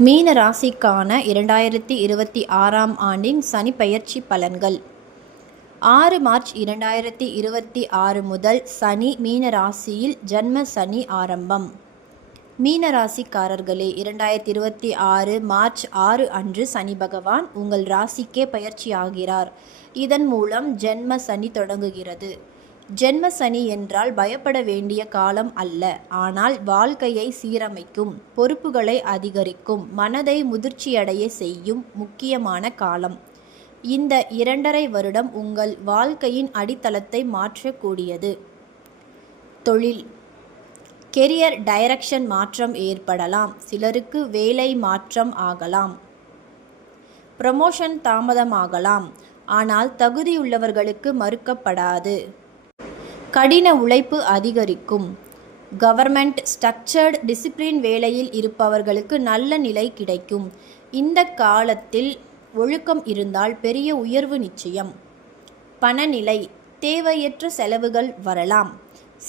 மீன ராசிக்கான 2026ஆம் ஆண்டின் சனி பெயர்ச்சி பலன்கள். 6 மார்ச் 2026 முதல் சனி மீன ராசியில் ஜன்ம சனி ஆரம்பம். மீன ராசிக்காரர்களே, 2026 மார்ச் 6 அன்று சனி பகவான் உங்கள் ராசிக்கே பயிற்சியாகிறார். இதன் மூலம் ஜென்ம சனி தொடங்குகிறது. ஜென்ம சனி என்றால் பயப்பட வேண்டிய காலம் அல்ல, ஆனால் வாழ்க்கையை சீரமைக்கும், பொறுப்புகளை அதிகரிக்கும், மனதை முதிர்ச்சியடைய செய்யும் முக்கியமான காலம். இந்த 2.5 வருடம் உங்கள் வாழ்க்கையின் அடித்தளத்தை மாற்றக்கூடியது. தொழில், கெரியர் டைரக்ஷன் மாற்றம் ஏற்படலாம். சிலருக்கு வேலை மாற்றம் ஆகலாம். ப்ரமோஷன் தாமதமாகலாம், ஆனால் தகுதியுள்ளவர்களுக்கு மறுக்கப்படாது. கடின உழைப்பு அதிகரிக்கும். கவர்மெண்ட் ஸ்ட்ரக்சர்டு டிசிப்ளின் வேலையில் இருப்பவர்களுக்கு நல்ல நிலை கிடைக்கும். இந்த காலத்தில் ஒழுக்கம் இருந்தால் பெரிய உயர்வு நிச்சயம். பணநிலை, தேவையற்ற செலவுகள் வரலாம்.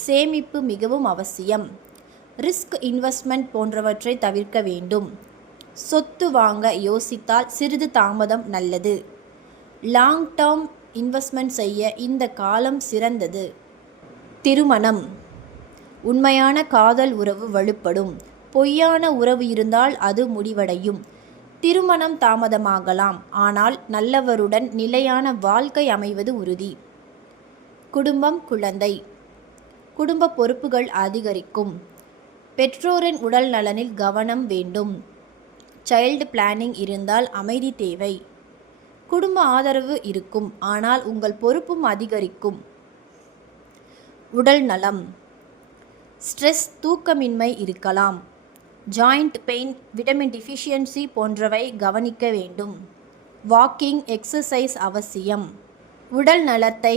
சேமிப்பு மிகவும் அவசியம். ரிஸ்க் இன்வெஸ்ட்மெண்ட் போன்றவற்றை தவிர்க்க வேண்டும். சொத்து வாங்க யோசித்தால் சிறிது தாமதம் நல்லது. லாங் டேர்ம் இன்வெஸ்ட்மெண்ட் செய்ய இந்த காலம் சிறந்தது. திருமணம், உண்மையான காதல் உறவு வலுப்படும். பொய்யான உறவு இருந்தால் அது முடிவடையும். திருமணம் தாமதமாகலாம், ஆனால் நல்லவருடன் நிலையான வாழ்க்கை அமைவது உறுதி. குடும்பம், குழந்தை, குடும்ப பொறுப்புகள் அதிகரிக்கும். பெற்றோரின் உடல் நலனில் கவனம் வேண்டும். சைல்டு பிளானிங் இருந்தால் அமைதி தேவை. குடும்ப ஆதரவு இருக்கும், ஆனால் உங்கள் பொறுப்பும் அதிகரிக்கும். உடல் நலம், ஸ்ட்ரெஸ், தூக்கமின்மை இருக்கலாம். ஜாயிண்ட் பெயின், விட்டமின் டிஃபிஷியன்சி போன்றவை கவனிக்க வேண்டும். வாக்கிங், எக்ஸசைஸ் அவசியம். உடல் நலத்தை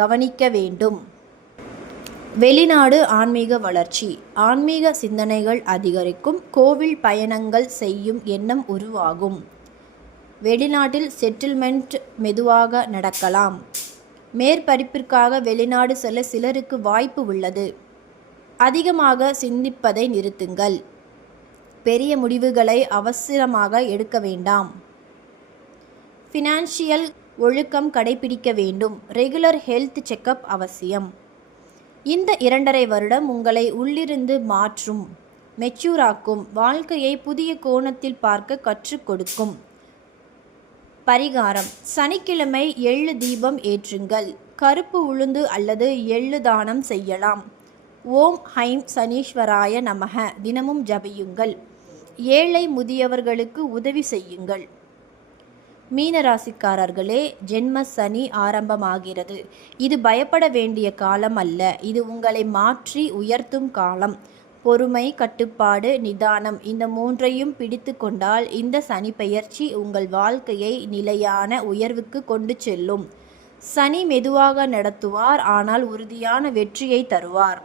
கவனிக்க வேண்டும். வெளிநாடு ஆன்மீக வளர்ச்சி, ஆன்மீக சிந்தனைகள் அதிகரிக்கும். கோவில் பயணங்கள் செய்யும் எண்ணம் உருவாகும். வெளிநாட்டில் செட்டில்மெண்ட் மெதுவாக நடக்கலாம். மேற்படிப்பிற்காக வெளிநாடு செல்ல சிலருக்கு வாய்ப்பு உள்ளது. அதிகமாக சிந்திப்பதை நிறுத்துங்கள். பெரிய முடிவுகளை அவசரமாக எடுக்க வேண்டாம். ஃபினான்ஷியல் ஒழுக்கம் கடைபிடிக்க வேண்டும். ரெகுலர் ஹெல்த் செக்கப் அவசியம். இந்த 2.5 வருடம் உங்களை உள்ளிருந்து மாற்றும், மெச்சூராக்கும், வாழ்க்கையை புதிய கோணத்தில் பார்க்க கற்றுக் கொடுக்கும். பரிகாரம்: சனிக்கிழமை எள்ளு தீபம் ஏற்றுங்கள். கருப்பு உளுந்து அல்லது எள்ளு தானம் செய்யலாம். ஓம் ஹைம் சனீஸ்வராய நமக தினமும் ஜபியுங்கள். ஏழை முதியவர்களுக்கு உதவி செய்யுங்கள். மீனராசிக்காரர்களே, ஜென்ம சனி ஆரம்பமாகிறது. இது பயப்பட வேண்டிய காலம் அல்ல, இது உங்களை மாற்றி உயர்த்தும் காலம். பொறுமை, கட்டுப்பாடு, நிதானம், இந்த 3ஐயும் பிடித்து கொண்டால் இந்த சனி பெயர்ச்சி உங்கள் வாழ்க்கையை நிலையான உயர்வுக்கு கொண்டு செல்லும். சனி மெதுவாக நடத்துவார், ஆனால் உறுதியான வெற்றியை தருவார்.